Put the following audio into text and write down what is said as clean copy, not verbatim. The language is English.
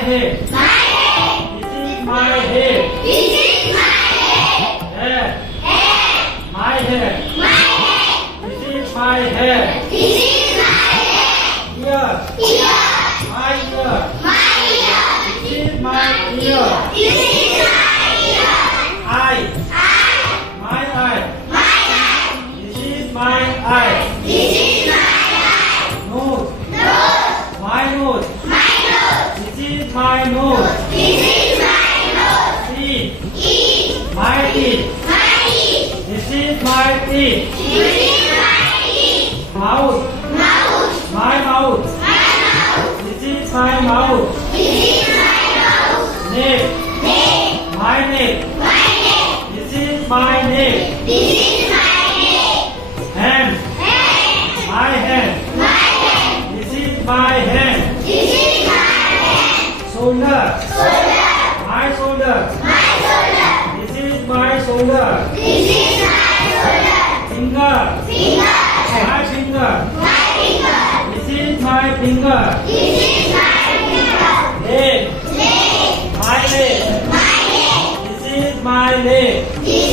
head. My head. This is my head. This is my head. Head. Head. My head. My head. This is my head. This is my head. Ear. Ear. My ear. My ear. This is my ear. This is my ear. Eye. Eye. My eye. My eye. This is my eye. This is my eye. Nose. Nose. My nose. My nose. This is my nose. This is my nose. Teeth. Teeth. My teeth. My teeth. This is my teeth. This is my teeth. Mouth. Mouth. My mouth. My mouth. This is my mouth. This is my mouth. Neck. Neck. My neck. My neck. This is my neck. This is my neck. Hand. Hand. My hand. My hand. This is my hand. This is my hand. Shoulder. Shoulder. My shoulder. My shoulder. This is my shoulder. This is my shoulder. Finger. Finger. My finger. My finger. This is my finger. This is my finger. Leg. Leg. My leg. My leg. This is my leg. This